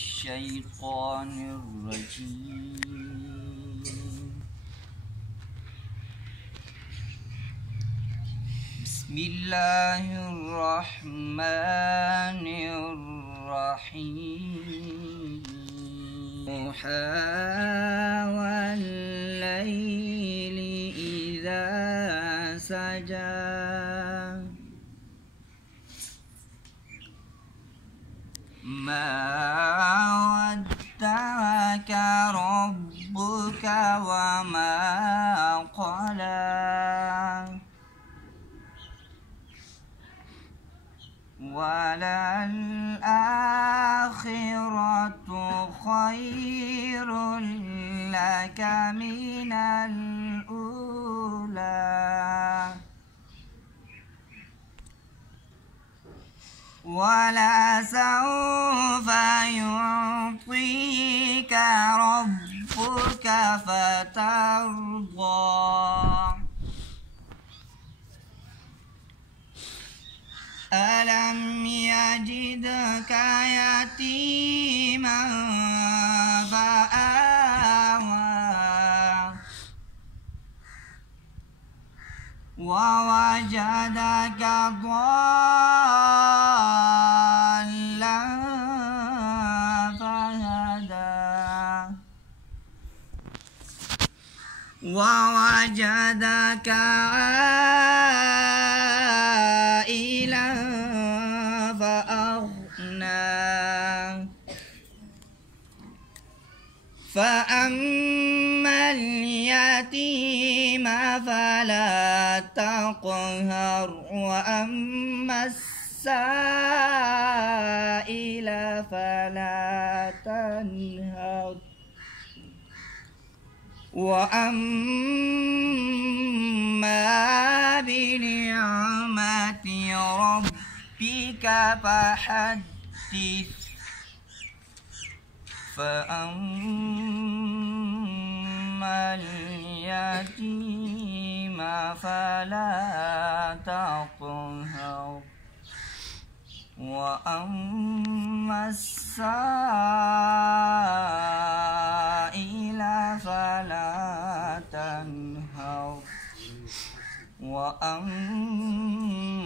الشيطان الرجيم. بسم الله الرحمن الرحيم. والليل إذا سجى ما ودعك ربك وما قلى وللآخرة خير لك من الأولى ولسوف يعطيك ربك فترضى ألم يجدك يتيما فآوى ووجدك ضالا فهدى ووجدك عائلا فأغنى فأما اليتيم فلا تقهر وأما السائل فلا تنهر وأما بنعمة ربك فحدث فأما اليتيم فلا تقهر وأما السائل فلا تنهر وأما